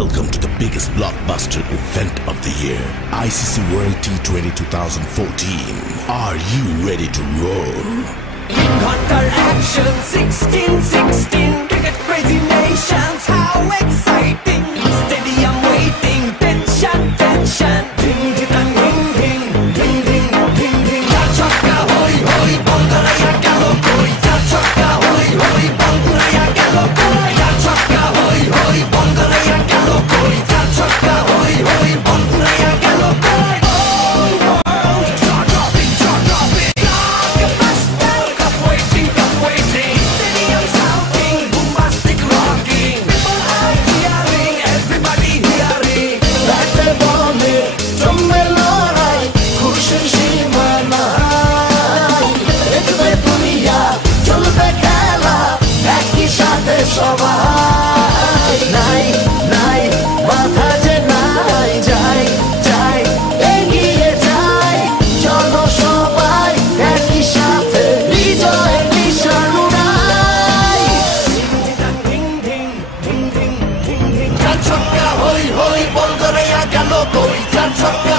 Welcome to the biggest blockbuster event of the year, ICC World T20 2014. Are you ready to roar? Hunter action 16-16, cricket crazy nations, how exciting! Stadium waiting, tension, tension. Ding ding ding ding ding ding ding ding. Chaka hoy hoy, Bangalaya galo koi. Chaka hoy hoy, Bangalaya galo koi. Chaka hoy hoy, Bangalaya galo koi. Chaka hoy hoy, Bangalaya galo koi. সবাই নাই নাই মাথা যে নাই যাই যাই এগিয়ে যাই চলো সবাই একই সাথে বিজয়ের নিশান উড়াই ছক্কা হই হই বল করে গেল কই চার ছক্কা